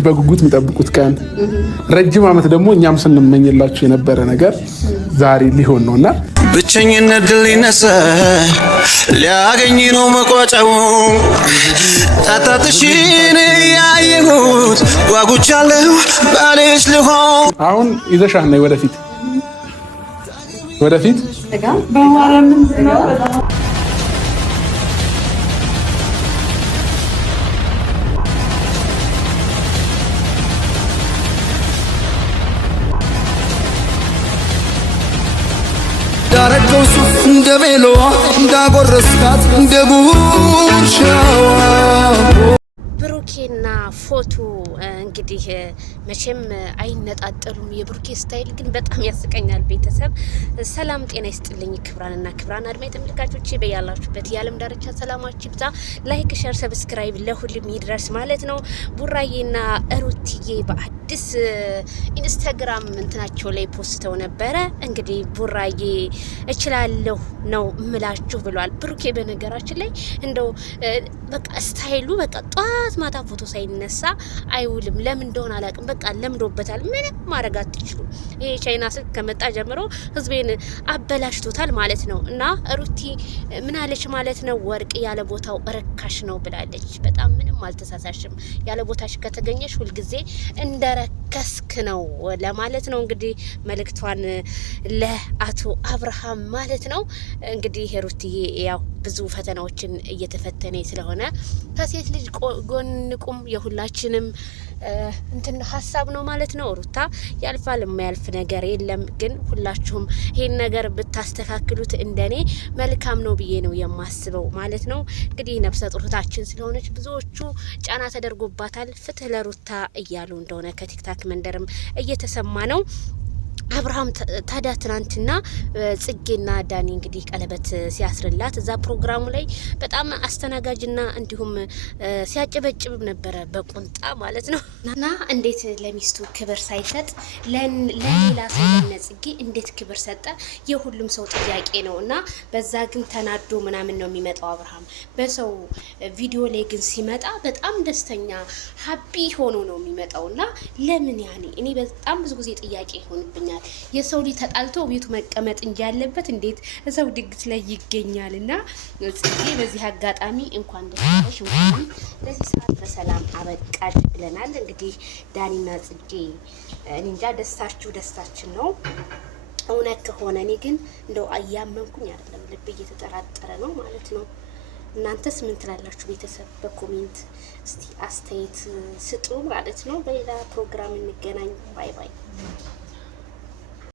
በጉጉት የሚጠብቁት ቀን ረጅም ዓመት ደግሞ እኛም ስንመኝላችሁ የነበረ ነገር ዛሬ ሊሆን ነውና ብቸኝነት ድል ይነሳ ሊያገኝ ነው መቋጫው ታታትሽን ያየሁት ጓጉቻለሁ ባልሽ ልሆን አሁን ይዘሻህ ነይ ወደፊት በማርያም ነው ዳረከው ሱፍ እንደ ሜሎ እንዳጎረስካት እንደ ጉርሻዋ ብሩኬና ፎቶ እንግዲህ መቼም አይነጣጠሉም። የብሩኬ ስታይል ግን በጣም ያስቀኛል። ቤተሰብ ሰላም ጤና ይስጥልኝ። ክብራንና ክብራን አድማጭ ተመልካቾቼ በያላችሁበት የዓለም ዳርቻ ሰላማችሁ ይብዛ። ላይክ፣ ሼር፣ ሰብስክራይብ ለሁሉም ይድረስ ማለት ነው። ቡራዬና ሩትዬ በአዲስ ኢንስታግራም እንትናቸው ላይ ፖስተው ነበረ። እንግዲህ ቡራዬ እችላለሁ ነው እምላችሁ ብሏል። ብሩኬ በነገራችን ላይ እንደው በቃ ስታይሉ በቃ ጧት ማታ ፎቶ ሳይነሳ አይውልም። ለምን እንደሆነ አላውቅም። በቃ ለምዶበታል። ምንም ማድረግ አትችሉም። ይሄ ቻይና ስልክ ከመጣ ጀምሮ ህዝቤን አበላሽቶታል ማለት ነው። እና ሩቲ ምን አለች ማለት ነው? ወርቅ ያለ ቦታው ረካሽ ነው ብላለች። በጣም ምንም አልተሳሳሽም። ያለ ቦታሽ ከተገኘሽ ሁልጊዜ እንደረከስክ ነው ለማለት ነው። እንግዲህ መልእክቷን ለአቶ አብርሃም ማለት ነው። እንግዲህ ሩቲዬ ያው ብዙ ፈተናዎችን እየተፈተነ ስለሆነ ከሴት ልጅ ጎን ቁም የሁላችንም እንትን ሀሳብ ነው ማለት ነው። ሩታ ያልፋል፣ የማያልፍ ነገር የለም። ግን ሁላችሁም ይሄን ነገር ብታስተካክሉት እንደኔ መልካም ነው ብዬ ነው የማስበው ማለት ነው። እንግዲህ ነፍሰ ጡርታችን ስለሆነች ብዙዎቹ ጫና ተደርጎባታል። ፍትህ ለሩታ እያሉ እንደሆነ ከቲክታክ መንደርም እየተሰማ ነው። አብርሃም ታዲያ ትናንትና ጽጌና ዳኒ እንግዲህ ቀለበት ሲያስርላት እዛ ፕሮግራሙ ላይ በጣም አስተናጋጅና እንዲሁም ሲያጨበጭብ ነበረ በቁንጣ ማለት ነው። እና እንዴት ለሚስቱ ክብር ሳይሰጥ ለሌላ ሰው ለጽጌ እንዴት ክብር ሰጠ? የሁሉም ሰው ጥያቄ ነው። እና በዛ ግን ተናዶ ምናምን ነው የሚመጣው አብርሃም። በሰው ቪዲዮ ላይ ግን ሲመጣ በጣም ደስተኛ ሀቢ ሆኖ ነው የሚመጣው። እና ለምን ያኔ እኔ በጣም ብዙ ጊዜ ጥያቄ ይሆንብኛል። የሰው ልጅ ተጣልቶ ቤቱ መቀመጥ እንጂ ያለበት እንዴት ሰው ድግስ ላይ ይገኛል? እና ጽጌ በዚህ አጋጣሚ እንኳን ደስ ያለሽ፣ እንኳን ለዚህ ሰዓት በሰላም አበቃሽ ብለናል። እንግዲህ ዳኒና ጽጌ እንጃ ደስታችሁ ደስታችን ነው እውነት ከሆነ። እኔ ግን እንደው አያመንኩኝ አይደለም፣ ልብ እየተጠራጠረ ነው ማለት ነው። እናንተስ ምን ትላላችሁ? ቤተሰብ በኮሜንት እስቲ አስተያየት ስጡ ማለት ነው። በሌላ ፕሮግራም እንገናኝ። ባይ ባይ።